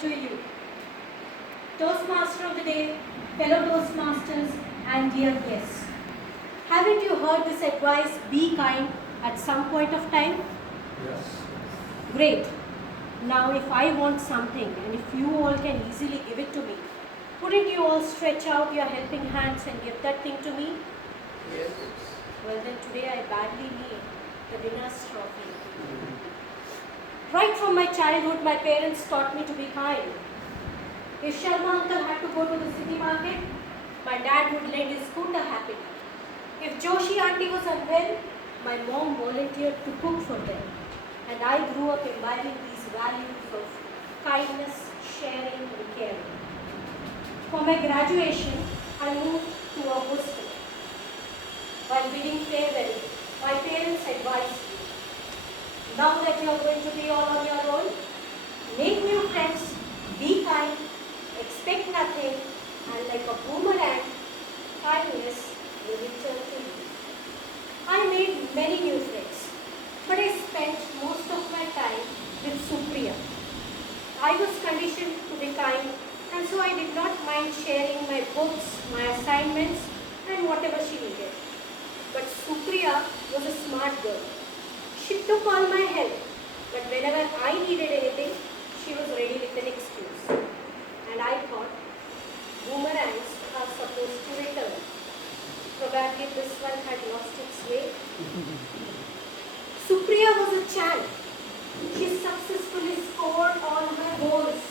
to you. Toastmaster of the day, fellow Toastmasters, and dear guests. Haven't you heard this advice, be kind, at some point of time? Yes. Great. Now if I want something and if you all can easily give it to me, wouldn't you all stretch out your helping hands and give that thing to me? Yes. Well then today I badly need the winner's trophy. Right from my childhood, my parents taught me to be kind. If Sharma uncle had to go to the city market, my dad would lend his scooter happily. If Joshi auntie was unwell, my mom volunteered to cook for them. And I grew up imbibing these values of kindness, sharing, and caring. For my graduation, I moved to a hostel. While bidding farewell, my parents advised me, now that you are going to be all on your own, make new friends, be kind, expect nothing, and like a boomerang, kindness will return to you. I made many new friends, but I spent most of my time with Supriya. I was conditioned to be kind, and so I did not mind sharing my books, my assignments, and whatever she needed. But Supriya was a smart girl. She took all my help, but whenever I needed anything, she was ready with an excuse. And I thought, boomerangs are supposed to return. Probably this one had lost its way. Supriya was a champ. She successfully scored all her goals.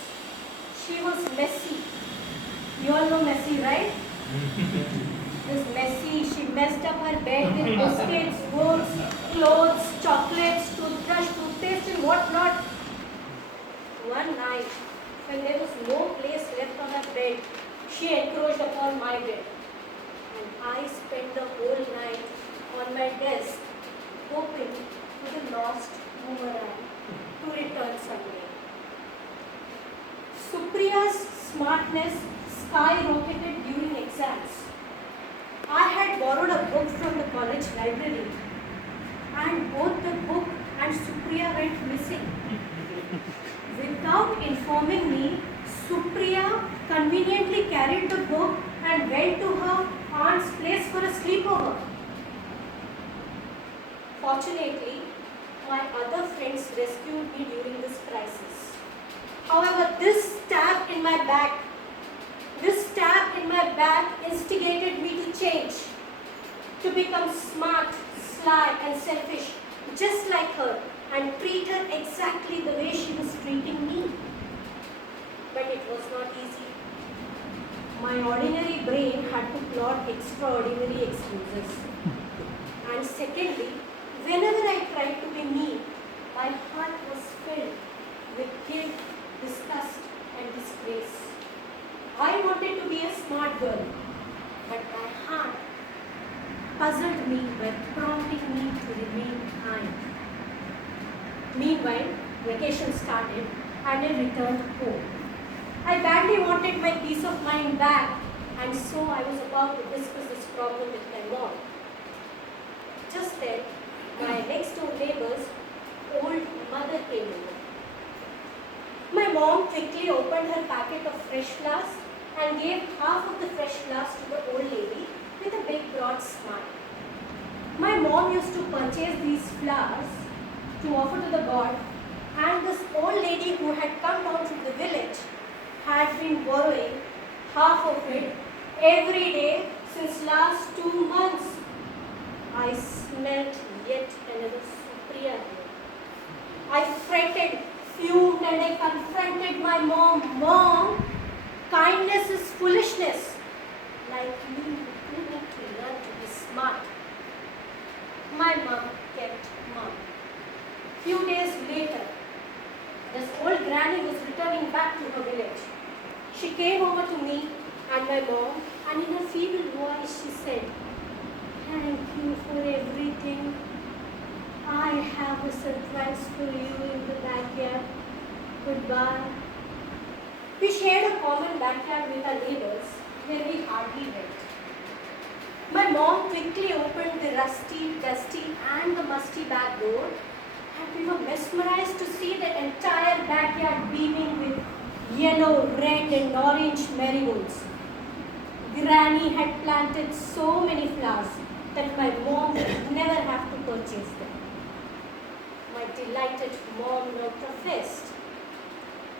She was messy. You all know Messi, right? This Messi, she messed up her bed with biscuits, books, clothes, chocolates, toothbrush, toothpaste and whatnot. One night, when there was no place left on her bed, she encroached upon my bed. And I spent the whole night on my desk, hoping for the lost boomerang to return someday. Supriya's smartness skyrocketed during exams. I had borrowed a book from the college library, and both the book and Supriya went missing. Without informing me, Supriya conveniently carried the book and went to her aunt's place for a sleepover. Fortunately, my other friends rescued me during this crisis. However, this stab in my back instigated me to change, to become smart, sly, and selfish, just like her, and treat her exactly the way she was treating me. But it was not easy. My ordinary brain had to plot extraordinary excuses. And secondly, whenever I tried to be me, my heart was filled with guilt, disgust, and disgrace. I wanted to be a smart girl, but my heart puzzled me by prompting me to remain kind. Meanwhile, vacation started and I returned home. I badly wanted my peace of mind back, and so I was about to discuss this problem with my mom. Just then, my next door neighbor's old mother came over. My mom quickly opened her packet of fresh flowers and gave half of the fresh flowers to the old lady with a big broad smile. My mom used to purchase these flowers to offer to the god, and this old lady who had come down from the village had been borrowing half of it every day since last 2 months. I smelt yet another Supriya here. I fretted, fumed, and I confronted my mom. Mom, kindness is foolishness. Like me, you need to learn to be smart. My mom kept mum. Few days later, this old granny was returning back to her village. She came over to me and my mom, and in a feeble voice she said, "Thank you for everything. I have a surprise for you in the backyard. Goodbye." We shared a common backyard with our neighbors where we hardly went. My mom quickly opened the rusty, dusty, and the musty back door, and we were mesmerized to see the entire backyard beaming with yellow, red, and orange marigolds. Granny had planted so many flowers that my mom would never have to purchase them. My delighted mom now professed,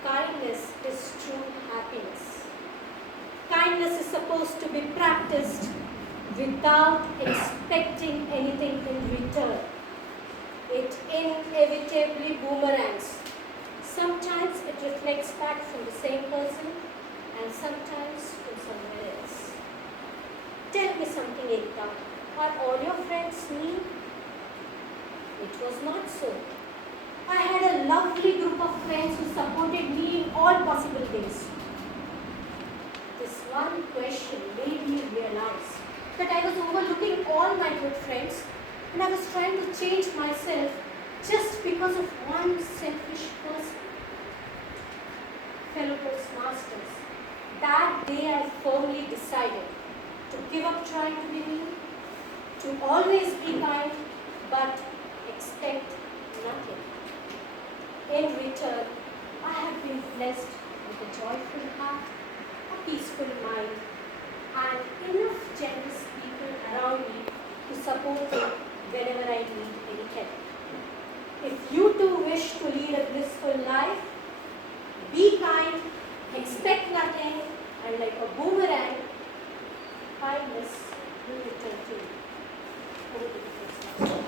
kindness is true happiness. Kindness is supposed to be practiced without expecting anything in return. It inevitably boomerangs. Sometimes it reflects back from the same person and sometimes from somewhere else. Tell me something, Ekta. Are all your friends mean? It was not so. I had a lovely group of friends who supported me in all possible ways. This one question made me realize that I was overlooking all my good friends and I was trying to change myself just because of one selfish person. Fellow Toastmasters, that day I firmly decided to give up trying to be mean, to always be kind, but expect nothing. In return, I have been blessed with a joyful heart, a peaceful mind, and enough generous people around me to support me whenever I need any help. If you too wish to lead a blissful life, be kind, expect nothing, and like a boomerang, kindness will return to you. Over to the first.